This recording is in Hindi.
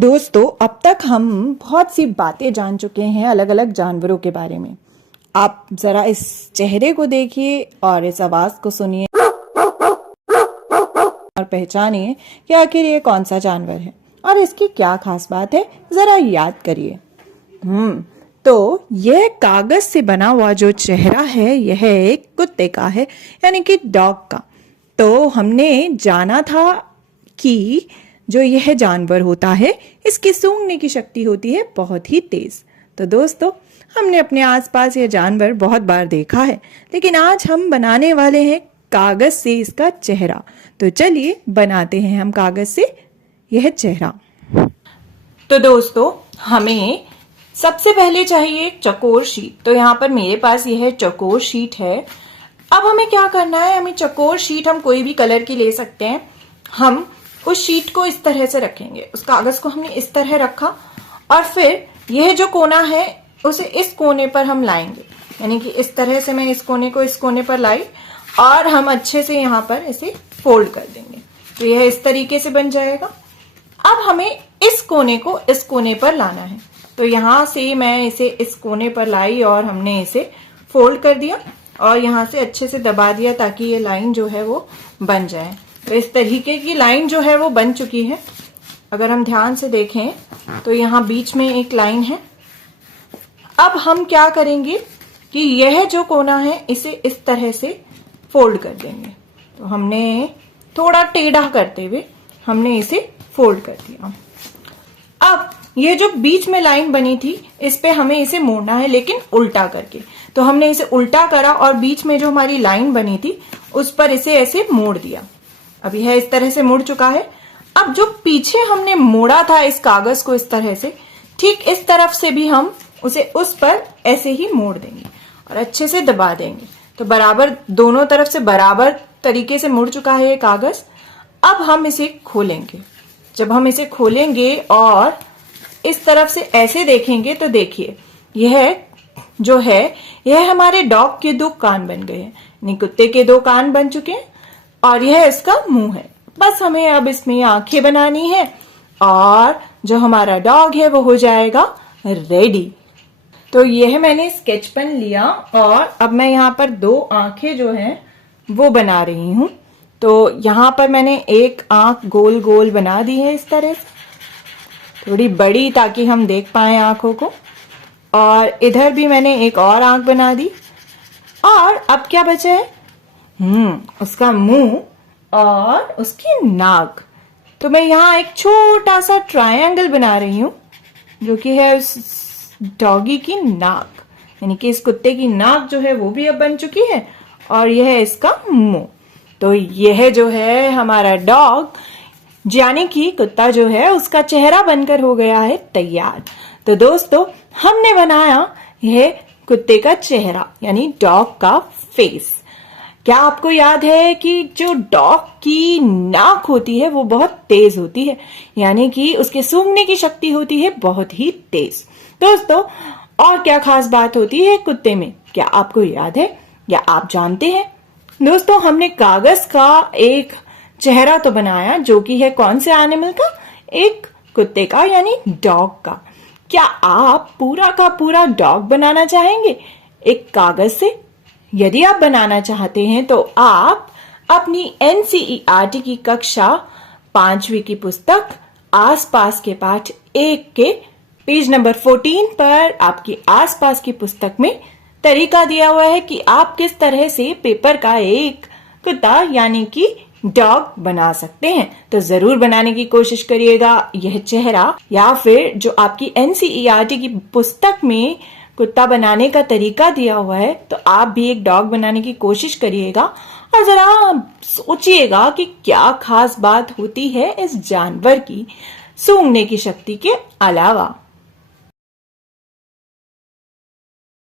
दोस्तों, अब तक हम बहुत सी बातें जान चुके हैं अलग अलग जानवरों के बारे में। आप जरा इस चेहरे को देखिए और इस आवाज को सुनिए और पहचानिए कि आखिर ये कौन सा जानवर है और इसकी क्या खास बात है। जरा याद करिए। तो यह कागज से बना हुआ जो चेहरा है यह एक कुत्ते का है, यानी कि डॉग का। तो हमने जाना था कि जो यह जानवर होता है इसकी सूंघने की शक्ति होती है बहुत ही तेज। तो दोस्तों, हमने अपने आसपास यह जानवर बहुत बार देखा है, लेकिन आज हम बनाने वाले हैं कागज से इसका चेहरा। तो चलिए बनाते हैं हम कागज से यह चेहरा। तो दोस्तों, हमें सबसे पहले चाहिए चौकोर शीट। तो यहाँ पर मेरे पास यह चौकोर शीट है। अब हमें क्या करना है, हमें चौकोर शीट हम कोई भी कलर की ले सकते हैं। हम उस शीट को इस तरह से रखेंगे, उस कागज को हमने इस तरह रखा और फिर यह जो कोना है उसे इस कोने पर हम लाएंगे, यानी कि इस तरह से मैं इस कोने को इस कोने पर लाई और हम अच्छे से यहाँ पर इसे फोल्ड कर देंगे। तो यह इस तरीके से बन जाएगा। अब हमें इस कोने को इस कोने पर लाना है। तो यहाँ से मैं इसे इस कोने पर लाई और हमने इसे फोल्ड कर दिया और यहाँ से अच्छे से दबा दिया ताकि ये लाइन जो है वो बन जाए। तो इस तरीके की लाइन जो है वो बन चुकी है। अगर हम ध्यान से देखें तो यहाँ बीच में एक लाइन है। अब हम क्या करेंगे कि यह जो कोना है इसे इस तरह से फोल्ड कर देंगे। तो हमने थोड़ा टेढ़ा करते हुए हमने इसे फोल्ड कर दिया। अब ये जो बीच में लाइन बनी थी इस पे हमें इसे मोड़ना है, लेकिन उल्टा करके। तो हमने इसे उल्टा करा और बीच में जो हमारी लाइन बनी थी उस पर इसे ऐसे मोड़ दिया। अब यह इस तरह से मुड़ चुका है। अब जो पीछे हमने मोड़ा था इस कागज को इस तरह से, ठीक इस तरफ से भी हम उसे उस पर ऐसे ही मोड़ देंगे और अच्छे से दबा देंगे। तो बराबर दोनों तरफ से बराबर तरीके से मुड़ चुका है ये कागज। अब हम इसे खोलेंगे। जब हम इसे खोलेंगे और इस तरफ से ऐसे देखेंगे तो देखिए यह जो है यह हमारे डॉग के 2 कान बन गए हैं, यानी कुत्ते के 2 कान बन चुके हैं और यह इसका मुंह है। बस हमें अब इसमें आंखें बनानी है और जो हमारा डॉग है वो हो जाएगा रेडी। तो यह मैंने स्केच पेन लिया और अब मैं यहाँ पर 2 आंखें जो हैं वो बना रही हूँ। तो यहाँ पर मैंने एक आंख गोल गोल बना दी है इस तरह से, थोड़ी बड़ी ताकि हम देख पाए आंखों को। और इधर भी मैंने एक और आंख बना दी। और अब क्या बचा है, उसका मुंह और उसकी नाक। तो मैं यहाँ एक छोटा सा ट्रायंगल बना रही हूँ जो कि है उस डॉगी की नाक, यानी कि इस कुत्ते की नाक जो है वो भी अब बन चुकी है और यह है इसका मुंह। तो यह जो है हमारा डॉग यानी कि कुत्ता जो है उसका चेहरा बनकर हो गया है तैयार। तो दोस्तों, हमने बनाया यह कुत्ते का चेहरा यानी डॉग का फेस। क्या आपको याद है कि जो डॉग की नाक होती है वो बहुत तेज होती है, यानी कि उसके सूंघने की शक्ति होती है बहुत ही तेज। दोस्तों, और क्या खास बात होती है कुत्ते में, क्या आपको याद है या आप जानते हैं? दोस्तों, हमने कागज का एक चेहरा तो बनाया जो कि है कौन से एनिमल का, एक कुत्ते का यानी डॉग का। क्या आप पूरा का पूरा डॉग बनाना चाहेंगे एक कागज से? यदि आप बनाना चाहते हैं तो आप अपनी NCERT की कक्षा 5वीं की पुस्तक आसपास के पाठ 1 के पेज नंबर 14 पर आपकी आसपास की पुस्तक में तरीका दिया हुआ है कि आप किस तरह से पेपर का एक कुत्ता यानी कि डॉग बना सकते हैं। तो जरूर बनाने की कोशिश करिएगा यह चेहरा, या फिर जो आपकी NCERT की पुस्तक में कुत्ता बनाने का तरीका दिया हुआ है तो आप भी एक डॉग बनाने की कोशिश करिएगा और जरा सोचिएगा कि क्या खास बात होती है इस जानवर की सूंघने की शक्ति के अलावा।